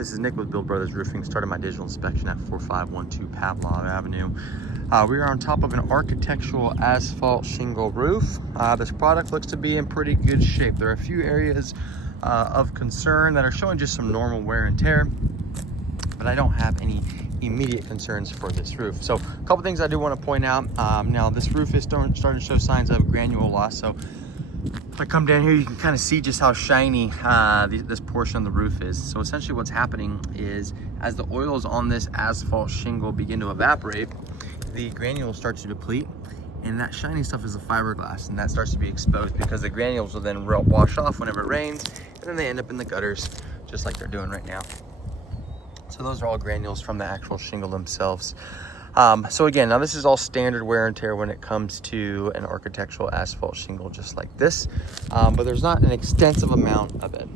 This is Nick with Bill Brothers Roofing. Started my digital inspection at 4512 Pavlov Avenue. We are on top of an architectural asphalt shingle roof. This product looks to be in pretty good shape. There are a few areas of concern that are showing just some normal wear and tear, but I don't have any immediate concerns for this roof. So a couple things I do want to point out. Now this roof is starting to show signs of granule loss. So if I come down here, you can kind of see just how shiny this portion of the roof is. So essentially what's happening is as the oils on this asphalt shingle begin to evaporate, the granules start to deplete, and that shiny stuff is the fiberglass, and that starts to be exposed because the granules will then wash off whenever it rains, and then they end up in the gutters just like they're doing right now. So those are all granules from the actual shingle themselves. So again, now this is all standard wear and tear when it comes to an architectural asphalt shingle just like this, but there's not an extensive amount of it.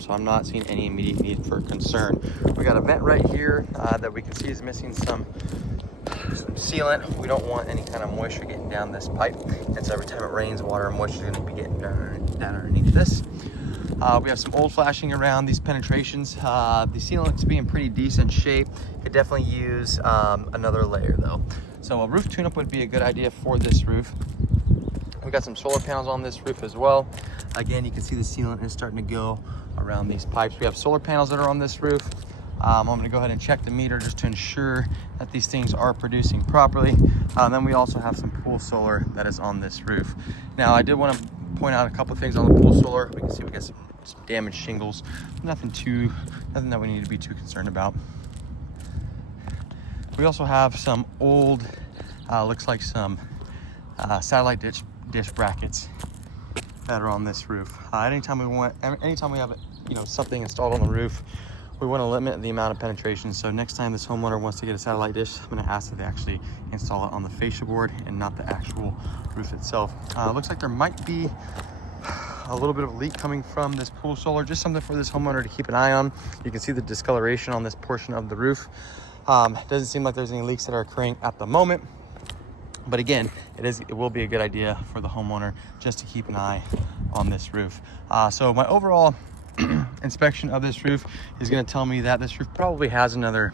So I'm not seeing any immediate need for concern. We got a vent right here that we can see is missing some sealant. We don't want any kind of moisture getting down this pipe, and so every time it rains, water and moisture is going to be getting down underneath this. We have some old flashing around these penetrations. The sealant looks to be in pretty decent shape. Could definitely use another layer though. So a roof tune-up would be a good idea for this roof. We got some solar panels on this roof as well. Again, you can see the sealant is starting to go around these pipes. We have solar panels that are on this roof. I'm going to go ahead and check the meter just to ensure that these things are producing properly. Then we also have some pool solar that is on this roof. Now I did want to point out a couple of things on the pool solar. We can see we got some damaged shingles. Nothing that we need to be too concerned about. We also have some old, looks like some satellite dish brackets that are on this roof. Anytime we have something installed on the roof, we want to limit the amount of penetration. So next time this homeowner wants to get a satellite dish, I'm going to ask that they actually install it on the fascia board and not the actual roof itself. Looks like there might be a little bit of a leak coming from this pool solar, just something for this homeowner to keep an eye on. You can see the discoloration on this portion of the roof. Doesn't seem like there's any leaks that are occurring at the moment, but again, it will be a good idea for the homeowner just to keep an eye on this roof. So my overall inspection of this roof is going to tell me that this roof probably has another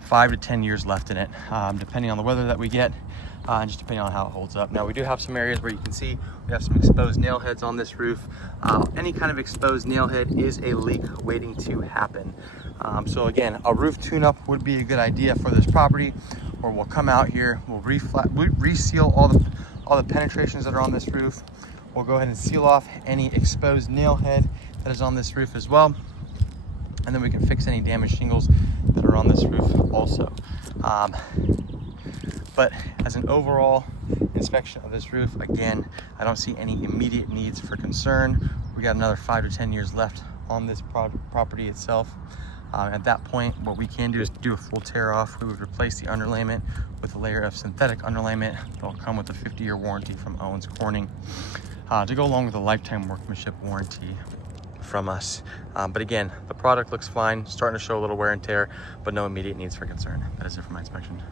5 to 10 years left in it, depending on the weather that we get, and just depending on how it holds up. Now we do have some areas where you can see we have some exposed nail heads on this roof. Any kind of exposed nail head is a leak waiting to happen. So again, a roof tune-up would be a good idea for this property, where we'll come out here, we'll reseal all the penetrations that are on this roof. We'll go ahead and seal off any exposed nail head that is on this roof as well, and then we can fix any damaged shingles that are on this roof also. But as an overall inspection of this roof, again, I don't see any immediate needs for concern. We got another 5 to 10 years left on this property itself. At that point, what we can do is do a full tear off. We would replace the underlayment with a layer of synthetic underlayment. They'll come with a 50-year warranty from Owens Corning to go along with a lifetime workmanship warranty from us. But again, the product looks fine, starting to show a little wear and tear, but no immediate needs for concern. That is it for my inspection.